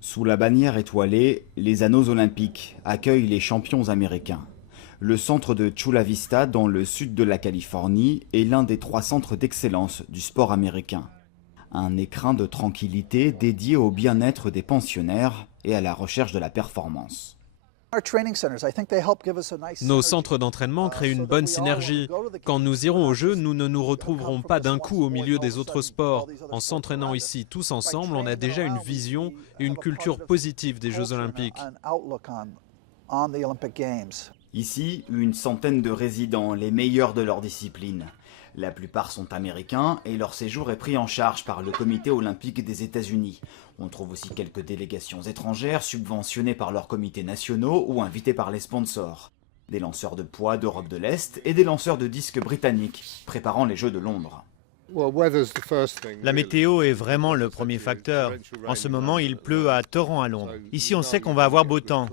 Sous la bannière étoilée, les Anneaux olympiques accueillent les champions américains. Le centre de Chula Vista, dans le sud de la Californie, est l'un des 3 centres d'excellence du sport américain. Un écrin de tranquillité dédié au bien-être des pensionnaires et à la recherche de la performance. Nos centres d'entraînement créent une bonne synergie. Quand nous irons aux Jeux, nous ne nous retrouverons pas d'un coup au milieu des autres sports. En s'entraînant ici tous ensemble, on a déjà une vision et une culture positive des Jeux olympiques. Ici, une centaine de résidents, les meilleurs de leur discipline. La plupart sont américains et leur séjour est pris en charge par le Comité olympique des États-Unis. On trouve aussi quelques délégations étrangères subventionnées par leurs comités nationaux ou invitées par les sponsors. Des lanceurs de poids d'Europe de l'Est et des lanceurs de disques britanniques, préparant les Jeux de Londres. La météo est vraiment le premier facteur. En ce moment, il pleut à torrent à Londres. Ici, on sait qu'on va avoir beau temps.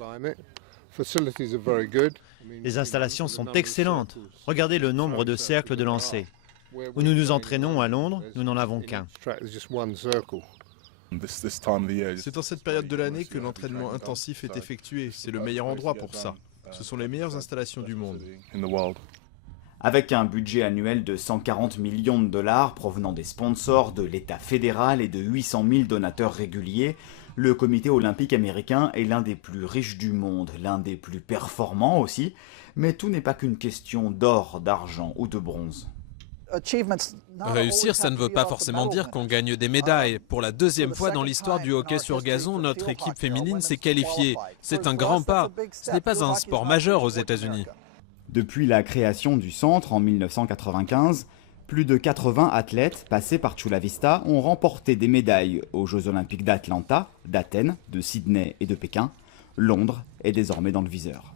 Les installations sont excellentes. Regardez le nombre de cercles de lancer. Où nous nous entraînons à Londres, nous n'en avons qu'un. C'est en cette période de l'année que l'entraînement intensif est effectué. C'est le meilleur endroit pour ça. Ce sont les meilleures installations du monde. Avec un budget annuel de 140 millions de dollars provenant des sponsors, de l'État fédéral et de 800 000 donateurs réguliers, le Comité olympique américain est l'un des plus riches du monde, l'un des plus performants aussi, mais tout n'est pas qu'une question d'or, d'argent ou de bronze. Réussir, ça ne veut pas forcément dire qu'on gagne des médailles. Pour la 2e fois dans l'histoire du hockey sur gazon, notre équipe féminine s'est qualifiée. C'est un grand pas. Ce n'est pas un sport majeur aux États-Unis. Depuis la création du centre en 1995, plus de 80 athlètes passés par Chula Vista ont remporté des médailles aux Jeux olympiques d'Atlanta, d'Athènes, de Sydney et de Pékin. Londres est désormais dans le viseur.